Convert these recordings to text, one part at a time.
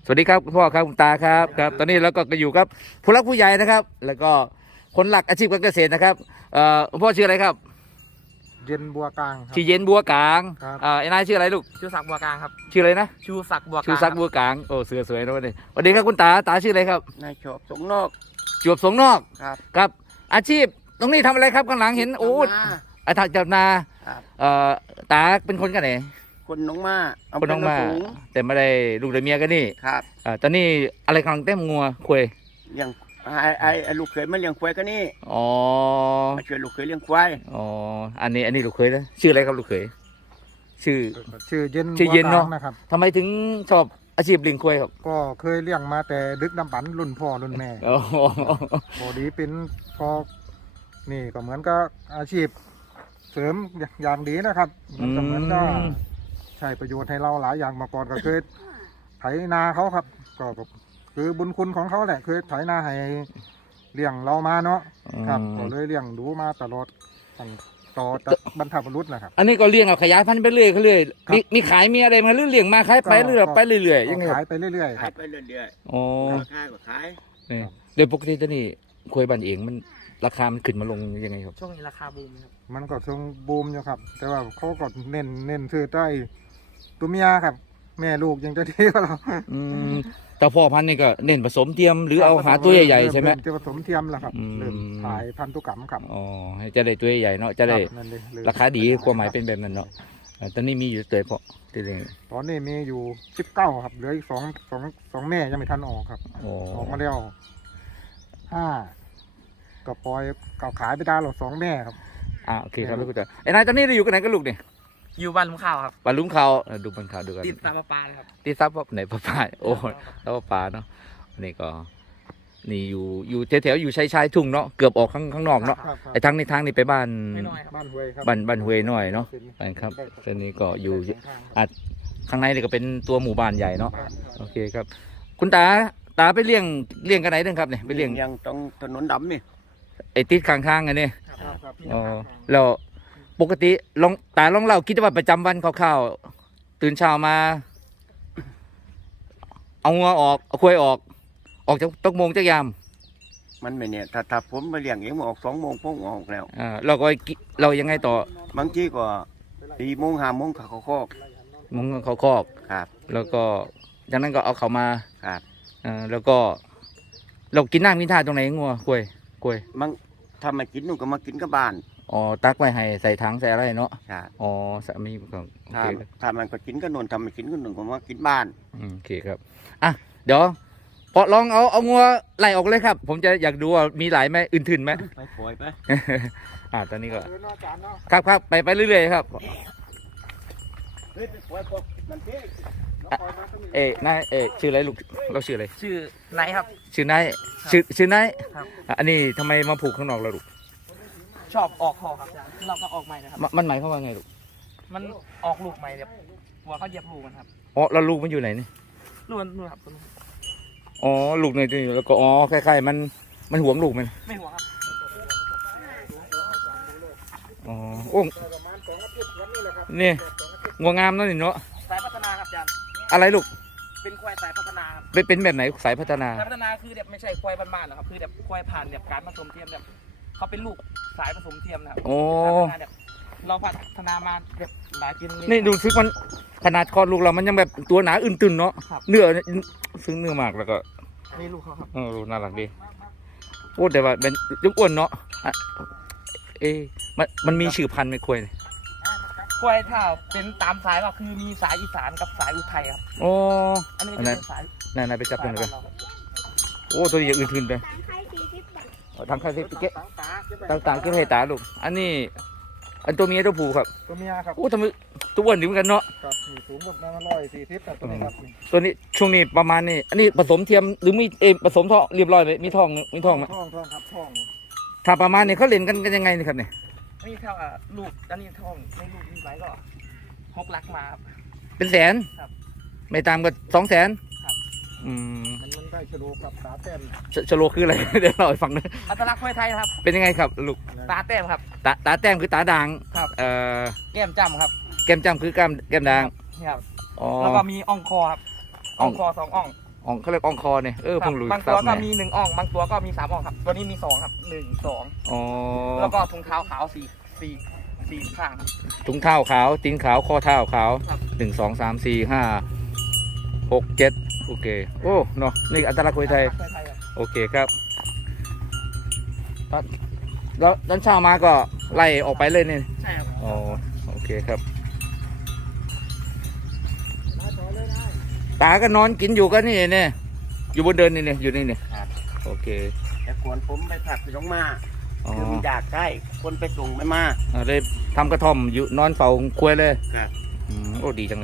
วัสดีครับคุณพ่อครับคุณตาครับครับตอนนี้เราก็อยู่กับผู้รักผู้ใหญ่นะครับ แล้วก็คนหลักอาชีพการเกษตรนะครับคุณพ่อชื่ออะไรครับเย็นบัวกลางครับชื่อเย็นบัวกลางครับไอ้นายชื่ออะไรลูกชูศักดิ์บัวกลางครับชื่ออะไรนะชูศักดิ์บัวกลางชูศักดิ์บัวกลางโอ้เสือสวยนะวันนี้สวัสดีครับคุณตาชื่ออะไรครับนายโฉบสงนอกจวบสงนอกครับครับอาชีพตรงนี้ทำอะไรครับข้างหลังเห็นโอ้น้งมาอาถรรพ์จับนาครับตาเป็นคนกันไหนคนหน้องมาอำคนเภน้อองหนมาสูงแต่ไม่ได้ลูกได้เมียกันนี่ครับตอนนี้อะไรกำลังเต้มงัวคุยเลี้ยงไอ้ลูกเขยมาเลี้ยงควายก็นี่อ๋อมาช่วยลูกเขยเลี้ยงควายอ๋ออันนี้ลูกเขยนะชื่ออะไรครับลูกเขยชื่อชื่อเย็นชื่อเย็นเนอะบัวกลงนะครับทำไมถึงชอบอาชีพเลี้ยงควายครับก็เคยเลี้ยงมาแต่ดึกดำบรรพ์รุ่นพ่อรุ่นแม่อ๋อพอดีเป็นพอนี่ก็เหมือนกับอาชีพเสริมอย่างดีนะครับมันก็เหมือนก็ใช้ประโยชน์ให้เราหลายอย่างมาก่อนก็เคยไถนาเขาครับก็คือบุญคุณของเขาแหละเคยไถนาให้เลี้ยงเรามาเนาะครับก็เลยเลี้ยงดูมาตลอดตั้งต่อจากบรรพบุรุษนะครับอันนี้ก็เลี้ยงเอาขยายพันธุ์ไปเรื่อยเขาเรื่อยครับมีขายมีอะไรมาเรื่อยเลี้ยงมาขายไปเรื่อยไปเรื่อยๆยังไงคขารับยไปเรื่อยๆคขารัยบไปเรื่อยอ๋อๆราคาก็ขายนี่โดยปกติตัวนี้ควายบ้านเองมันราคามันขึ้นมาลงยังไงครับช่วงนี้ราคาบูมครับมันก็ทรงบูมอยู่ครับ แต่ว่าเขาก็เน้นซื้อได้ตัวเมียครับ แม่ลูกยังจะดีกว่าเราอืมแต่พ่อพันธุ์นี่ก็เน้นผสมเทียมหรือเอาหาตัวใหญ่ๆใช่ไหมเริ่จะผสมเทียมแล้วครับอืมเริ่มขายพันธุกรรมครับอ๋อให้จะได้ตัวใหญ่ๆเนาะจะได้ครับนั่นเลยเลยราคาดีความหมายเป็นแบบนั้นเนาะตอนนี้มีอยู่ตัวเพาะที่เลี้ยงตอนนี้มีอยู่19ครับเหลืออีกสองแม่ยังไม่ทันออกครับอ๋อออกมาแล้ว5ก็ปล่อยเก่าขายไปได้หรอก2แม่ครับโอเคครับลูกจ๋าไอ้นายตอนนี้เราอยู่กันไหนกันลูกเนี่ยอยู่บ้านลุงข้าวครับปลาลุ้มเขาดูบันเขาดูกันติดตามปลาเลยครับที่ซับว่าไหนปลาปลาโอ้ซับปลาเนาะนี่ก็นี่อยู่แถวๆอยู่ชายทุ่งเนาะเกือบออกข้างนอกเนาะครับไอ้ทางนี้ไปบ้านไม่น้อยครับบ้านห้วยครับบ้านห้วยหน่อยเนาะไปครับเส้นนี้ก็อยู่ข้างในนี่ก็เป็นตัวหมู่บ้านใหญ่เนาะโอเคครับ คุณตาไปเลี้ยงกันไหนเด้งครับเนี่ยไปเลี้ยงยังตรงถนนดำนี่ไอ้ติดข้างๆอันนี้ครับครับอ๋อแล้วปกติตาลองเล่ากิจวัตรประจำวันคร่าวๆตื่นเช้ามา เอางัวออกเอาควายออกจากตกโมงจากยามมันไม่เนี่ยถ้าผมมาเลี้ยงเองมันออก2 โมงผมออกแล้วเราก็เรายังไงต่อบางทีก็4 โมง5 โมงเขาคอกมงเขาคอกครับแล้วก็จากนั้นก็เอาเขามาครับแล้วก็เรากินน้ำกินท่าตรงไหนงัวกล้วยมันถ้ามากินนู่นก็มากินกับบ้านอ๋อตักไว้ให้ใส่ถังใส่อะไรเนาะครับอ๋อสามีก็โอถ้าเคถ้ามันก็กินกับนู่นถ้าไม่กินกับนู่นก็มากินบ้านโอเคครับเดี๋ยวพอลองเอางัวไล่ออกเลยครับ ผมจะอยากดูว่ามีหลายไหมอื่นถึนไหมไปปล่อยไปตอนนี้ก็เออเนาะอาจารย์เนาะครับไปเรื่อยๆครับเฮ้ยไปปล่อยพวกมันเท่นายชื่ออะไรลูกเราชื่ออะไรชื่อไนท์ครับชื่อนายชื่อนายครับอันนี้ทำไมมาผูกข้างนอกเราลูกชอบออกคอครับเราก็ออกใหม่นะครับมันหมายความว่าไงลูกมันออกลูกใหม่เนี่ยหัวเขาเหยียบลูกมันครับอ๋อแล้วลูกมันอยู่ไหนนี่ลูกมันนู่นครับตัวนู้นอ๋อลูกในตัวนี้แล้วก็คล้ายๆมันหวงลูกมันไม่หัวครับอ๋อโอ้นี่งัวงามนั่นนี่เนาะสายพัฒนาครับอาจารย์อะไรลูกเป็นควายสายพัฒนาครับเป็นแบบไหนสายพัฒนาสายพัฒนาคือแบบไม่ใช่ควายบ้านๆหรอกครับคือแบบควายผ่านแบบการผสมเทียมแบบเขาเป็นลูกสายผสมเทียมนะครับโอ้สายพัฒนาแบบเราพัฒนามาแบบหลายปีนี่ดูซึกมันขนาดคลอดลูกเรามันยังแบบตัวหนาอื่นตึนเนาะครับเนื้อซึ่งเนื้อมากแล้วก็นี่ลูกเขาครับน่ารักดีโอ้แต่ว่าเป็นยุกอ้วนเนาะมันมีชื่อพันธุ์ไหมควายเนี่ยควายถ้าเป็นตามสายก็คือมีสายอีสานกับสายอุทัยครับโอ้อันนี้จะเป็นสายนายไปจับตรงไหนกันสายบ้านเราครับโอ้ตัวนี้อย่างอื่นทึนไปทางใครที่เก๊ะต่างๆเก็บให้ตาลูกอันนี้อันตัวเมียตัวผู้ครับตัวเมียครับโอ้ทำไมตัวอ้วนดีเหมือนกันเนาะครับนี่สูงประมาณ140ครับตัวนี้ครับนี่ตัวนี้ช่วงนี้ประมาณนี้อันนี้ผสมเทียมหรือมีผสมท่อเรียบร้อยไหมมีท่องไหมท้องครับท้องถ้าประมาณนี้เขาเล่นกันยังไงนี่ครับเนี่ยนี่เท่ากับลูกอันนี้ท้องไม่ลูกนี่ไว้ก็6 ลักมาครับเป็นแสนครับไม่ตามก็200,000 ครับมันได้ชะโลกับตาแต้มชโลคืออะไร เดี๋ยวเราให้ฟังหน่อยอัตลักษณ์ควายไทยนะครับเป็นยังไงครับลูกตาแต้มครับตาแต้มคือตาด่างครับ แก้มจ้ำครับแก้มจ้ำคือกแก้มด่างนี่ครับอ๋อแล้วก็มีอ่องคอครับอ่องคอ2 อ่องออ่องเขาเรียกอ่องคอเนี่ยเพิ่งรู้บางคตัรัวบก็เนี่ยมี1อ่องบางตัวก็มี3อ่องครับตัวนี้มี2ครับ1 2 อ๋อแล้วก็ถุงเท้าขาว4ข้างครับถุงเท้าขาวตีนขาวข้อเท้าขาวครับ 1 2 3 4 5 6 7โอเคโอ้เนาะนี่อัตลักษณ์คนไทยเคยไทยครับโอเคครับแล้วตอนเช้ามาก็ไล่ออกไปเลยนี่ใช่ครับอ๋อโอเคครับตาก็นอนกินอยู่ก็นี่เนี่ยอยู่บนเดินนี่เนี่ยอยู่นี่เนี่ยครับโอเคแต่ควรผมไปผักลงมาอ๋อคือมันอยากได้คนไปส่งไม่มาเลยทำกระท่อมอยู่นอนเฝ้าครัวเลยครับโอ้ดีจังเลย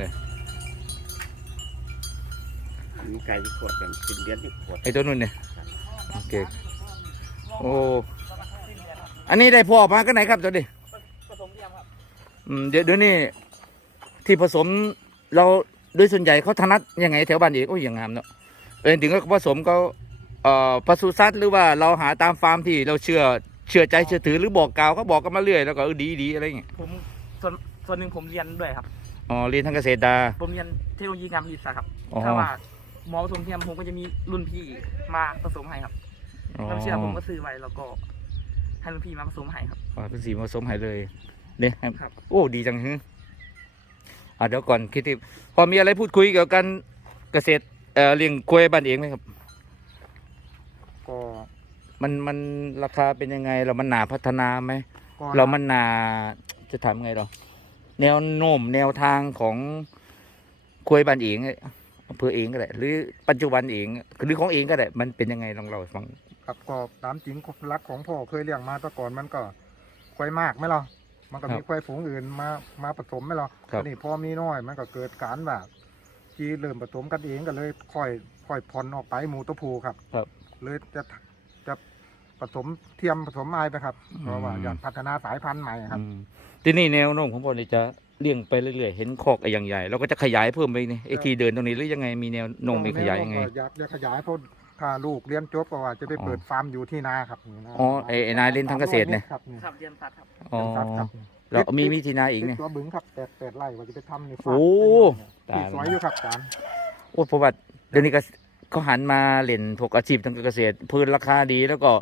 มีไก่ที่ขวดกันสิบเดือนที่ขวดไอ้ตัวนู้นเนี่ยโอเคโอ้อันนี้ได้พ่อมาก็ไหนครับตัวดิผสมเทียมครับเดี๋ยวนี้ที่ผสมเราโดยส่วนใหญ่เขาถนัดยังไงแถวบ้านเอกโอ้ยอย่างงามเนาะถึงก็ผสมเขาปศุสัตว์หรือว่าเราหาตามฟาร์มที่เราเชื่อใจเชื่อถือหรือบอกกล่าวเขาบอกกันมาเรื่อยแล้วก็ดีอะไรอย่างเงี้ยผมส่วนหนึ่งผมเรียนด้วยครับอ๋อเรียนทางเกษตรดาผมเรียนเทคโนโลยีการผลิตสัตว์ครับอ๋อถ้าว่าหมอผสมเทียมผมก็จะมีรุ่นพี่มาผสมให้ครับน้ำเชื่อผมก็ซื้อไว้แล้วก็ให้รุ่นพี่มาผสมให้ครับเป็นสีผสมให้เลยเนี่ยครับโอ้ดีจังฮึเดี๋ยวก่อนคิดที่พอมีอะไรพูดคุยเกี่ยวกับการเกษตรเลี้ยงควายบ้านเองไหมครับก็มันราคาเป็นยังไงเรามันน่าพัฒนาไหมก็เรามันน่าจะทำไงเราแนวโน้มแนวทางของควายบ้านเองอำเภอเองก็ได้หรือปัจจุบันเองหรือของเองก็ได้มันเป็นยังไงลองเราให้ฟังครับก็ตามจริงรักของพ่อเคยเลี้ยงมาแต่ก่อนมันก็ควายมากไหมล่ะมันก็มีควายฝูงอื่นมาผสมไหมล่ะครับทีนี้พอมีน้อยมันก็เกิดการแบบจีเริ่มผสมกันเองก็เลยค่อยผ่อนออกไปหมูตัวผู้ครับครับเลยจะผสมเทียมผสมไม้ไปครับเพราะว่าอยากพัฒนาสายพันธุ์ใหม่ครับที่นี่แนวโน้มของพ่อเนี่ยจะเลี้ยงไปเรื่อยๆเห็นคอกอย่างใหญ่เราก็จะขยายเพิ่มไปนี่ไอ้ที่เดินตรงนี้หรือยังไงมีแนวโน้มมีขยายยังไงอยากขยายเพราะถ้าลูกเรียนจบก็ว่าจะไปเปิดฟาร์มอยู่ที่นาครับนี่นะอ๋อไอ้นายเล่นทางเกษตรเนี่ยครับนี่ครับเรียนสัตว์ครับอ๋อเป็นสัตว์ครับเรามีที่นาอีกเนี่ยตัวบึงครับแปดไร่ว่าจะไปทำในฟาโอ้ร์มตายที่สวยอยู่ครับอาจารย์โอ้ประวัติเดี๋ยวนี้ก็เขาหันมาเล่นพวกอาชีพทางการเกษตรพืชราคาดีแล้วก็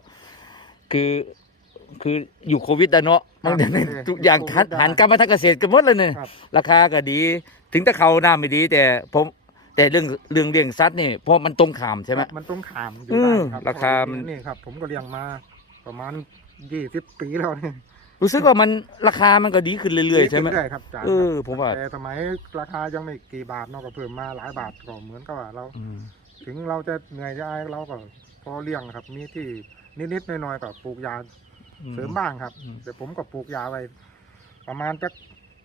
คืออยู่โควิดอะเนาะมันทุกอย่างหันกลับมาทางเกษตรกันหมดเลยเนี่ยครับราคาก็ดี ถึงแต่เขาหน้าไม่ดีแต่เรื่องเลี้ยงสัตว์นี่เพราะมันตรงข้ามใช่ไหมมันต้องขามอยู่อืได้มครับราคามันนี่ครับ ผมก็เลี้ยงมาประมาณ20 ปีแล้วเนี่ยรู้สึกว่ามันราคามันก็ดีขึ้นเรื่อยๆใช่ไหมเรื่อยๆครับอาจารย์ผมว่าแต่สมัยราคายังไม่กี่บาทเนาะก็เพิ่มมาหลายบาทก็เหมือนกับว่าเราอืมถึงเราจะเหนื่อยจะอายเราก็พอเลี้ยงครับ มีที่นิดๆหน่อยๆก็ปลูกยาเสริมบ้างครับอืมแต่ผมก็ปลูกยาไว้ประมาณจัก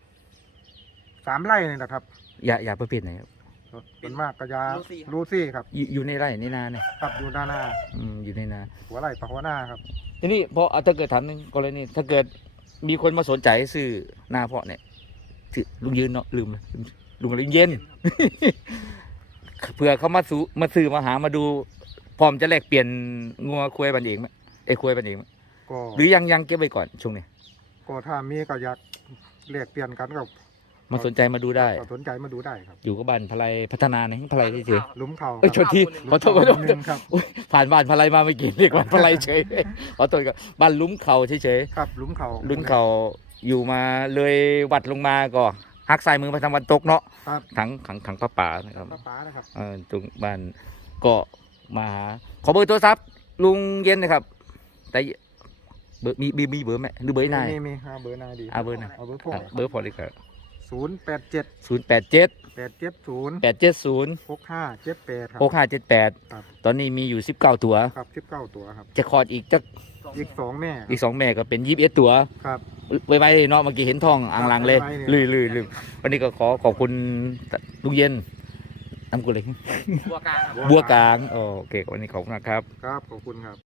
3 ไร่นี่แหละครับอย่าประเภทไหนครับเป็นมากก็ยาลูซี่ครับลูซี่ครับอยู่ในไร่ในนาเนี่ยครับอยู่ด้านหน้าอยู่ในนาหัวไหล่ปะหัวหน้าครับทีนี้พอถ้าเกิดถามหนึงกรณีถ้าเกิดมีคนมาสนใจซื้อนาเพาะเนี่ยที่ลุงยืนเนาะลืมเลยลุงอะไรเย็น เผื่อเขามาซื้อมาหามาดูพร้อมจะแลกเปลี่ยนงัวควายบันเองไหมควายบันเองไหมก็หรือยังเก็บไว้ก่อนช่วงนี้ก็ถ้ามีก็อยากเรียกเปลี่ยนกันก็มาสนใจมาดูได้ก็สนใจมาดูได้ครับอยู่กับบ้านพลายพัฒนาในพลายเฉยหลุมเขาๆเอ้ยคชรับนที่ขอโทษขอโทษหลุมเขาครับอุ๊ยผ่านบ้านพลายมาไม่กี่เรียกว่าพลายเฉยขอโทษครับบ้านลุ้มเขาเฉยครับหลุมเขาๆลุ้มเขาอยู่มาเลยวัดลงมาก็หักซ้ายมือไปทางวันตกเนาะครับถังพระป่านะครับป้านะครับตรงบ้านก็มาหาขอเบอร์โทรศัพท์ลุงเย็นนะครับ แต่เบอร์มีเบอร์ไหมหรือเบอร์นายมีเบอร์นายดีเบอร์นายเอาเบอร์พ่อเบอร์พอเลยครับ 087 087 870 870 6578ครับ 6578 ครับตอนนี้มีอยู่19ตัวครับ19ตัวครับจะคลอดอีกจะอีก2 แม่อีก2 แม่ก็เป็น21ตัวครับไว้เนาะเมื่อกี้เห็นท้องอ่างลังเลยไว้เนี่ยลืมวันนี้ก็ขอบคุณลุงเย็นน้ำกุเลยบัวกลางครับบัวกลางโอเควันนี้ขอบคุณนะครับครับขอบคุณครับ